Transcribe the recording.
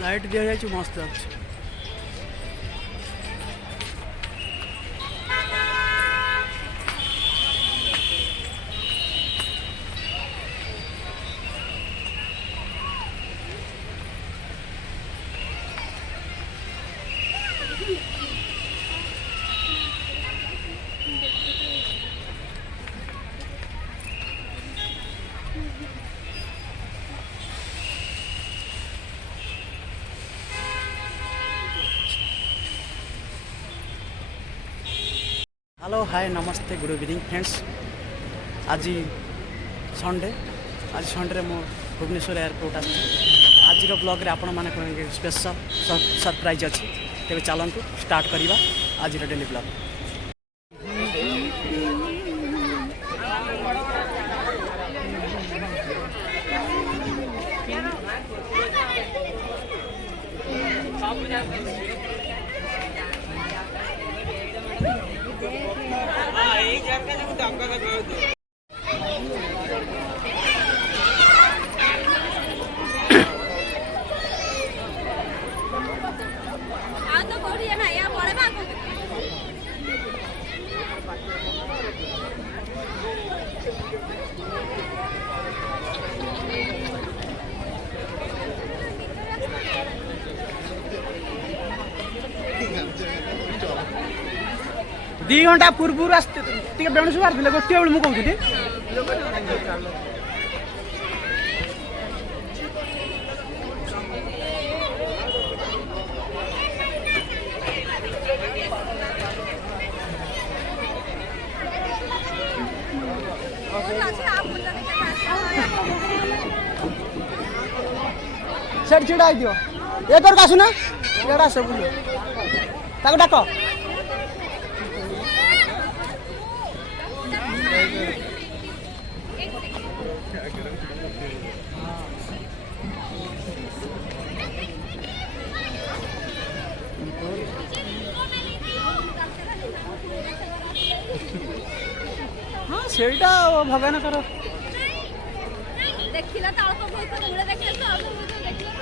Light दिया जाए मस्त अच्छे। हेलो हाय नमस्ते गुड इवनिंग फ्रेंड्स। आज संडे आज संडे मु भुवनेश्वर एयरपोर्ट आज ब्लॉग रे आपण माने स्पेशल सरप्राइज अच्छी तेरे चलतु स्टार्ट करवा आज डेली ब्लॉग। दी घंटा पूर्व आसते बेणुसु बाहर गोटे बेलू मुझे सेठ छिड़ा दियो ये कर आसुना इड़ा आस डाक हाँ सेटा भगवान कर देखिला ताल को मुळे देखिला तो देखिला